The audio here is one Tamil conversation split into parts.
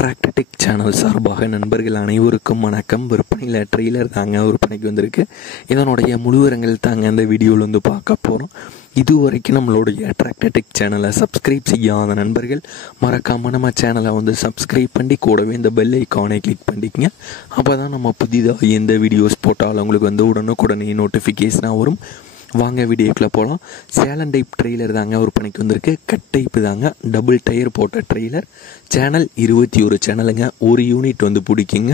டிராக்டர்டெக் சேனல் சார்பாக நண்பர்கள் அனைவருக்கும் வணக்கம். விற்பனையில் ட்ரெய்லர் தாங்க விற்பனைக்கு வந்திருக்கு. இதனுடைய முழுவரங்கள் தாங்க அந்த வீடியோவில் வந்து பார்க்க போகிறோம். இதுவரைக்கும் நம்மளுடைய டிராக்டர்டெக் சேனலை சப்ஸ்கிரைப் செய்யாத நண்பர்கள் மறக்காமல் நம்ம சேனலை வந்து சப்ஸ்கிரைப் பண்ணி கூடவே இந்த பெல் ஐக்கானை கிளிக் பண்ணிக்கங்க. அப்போ தான் நம்ம புதிதாக எந்த வீடியோஸ் போட்டாலும் உங்களுக்கு வந்து உடனுக்குடனே நோட்டிஃபிகேஷனாக வரும். வாங்க வீடியோக்குள்ளே போகலாம். சேலன் டைப் ட்ரெய்லர் தாங்க விற்பனைக்கு வந்திருக்கு. கட் டைப்பு தாங்க, டபுள் டயர் போட்ட ட்ரெய்லர். சேனல் 21 சேனலுங்க. ஒரு யூனிட் வந்து பிடிக்குங்க.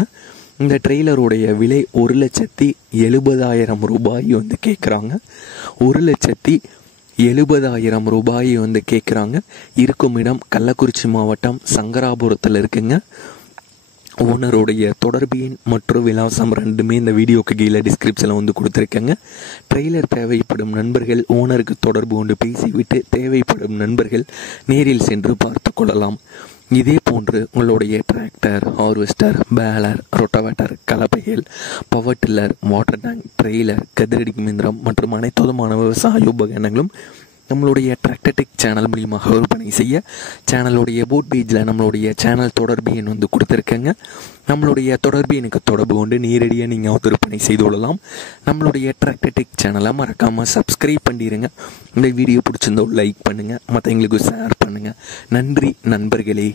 இந்த ட்ரெய்லருடைய விலை 1,70,70,000 ரூபாய் வந்து கேட்குறாங்க. 1,70,70,000 ரூபாய் வந்து கேட்குறாங்க. இருக்கும் இடம் கள்ளக்குறிச்சி மாவட்டம் சங்கராபுரத்தில் இருக்குங்க. ஓனருடைய தொடர்பு எண் மற்றும் விலாசம் ரெண்டுமே இந்த வீடியோக்கு கீழே டிஸ்கிரிப்ஷனில் வந்து கொடுத்துருக்கேங்க. ட்ரெய்லர் தேவைப்படும் நண்பர்கள் ஓனருக்கு தொடர்பு கொண்டு பேசிவிட்டு தேவைப்படும் நண்பர்கள் நேரில் சென்று பார்த்து கொள்ளலாம். இதே போன்று உங்களுடைய டிராக்டர், ஹார்வெஸ்டர், பேலர், ரொட்டவேட்டர், கலப்பைகள், power tiller, water tank, trailer, கதிரடிக்கும் இயந்திரம் மற்றும் அனைத்து விதமான விவசாய உபகரணங்களும் நம்மளுடைய டிராக்டர்டெக் சேனல் மூலியமாக விற்பனை செய்ய சேனலுடைய போட் பேஜில் நம்மளுடைய சேனல் தொடர்பு எண் வந்து கொடுத்துருக்கேங்க. நம்மளுடைய தொடர்பு எனக்கு தொடர்பு கொண்டு நேரடியாக நீங்கள் விற்பனை செய்து கொள்ளலாம். நம்மளுடைய டிராக்டர்டெக் சேனலை மறக்காமல் சப்ஸ்கிரைப் பண்ணிடுங்க. இந்த வீடியோ பிடிச்சிருந்தோ லைக் பண்ணுங்கள், மற்றவங்களுக்கு ஷேர் பண்ணுங்கள். நன்றி நண்பர்களே.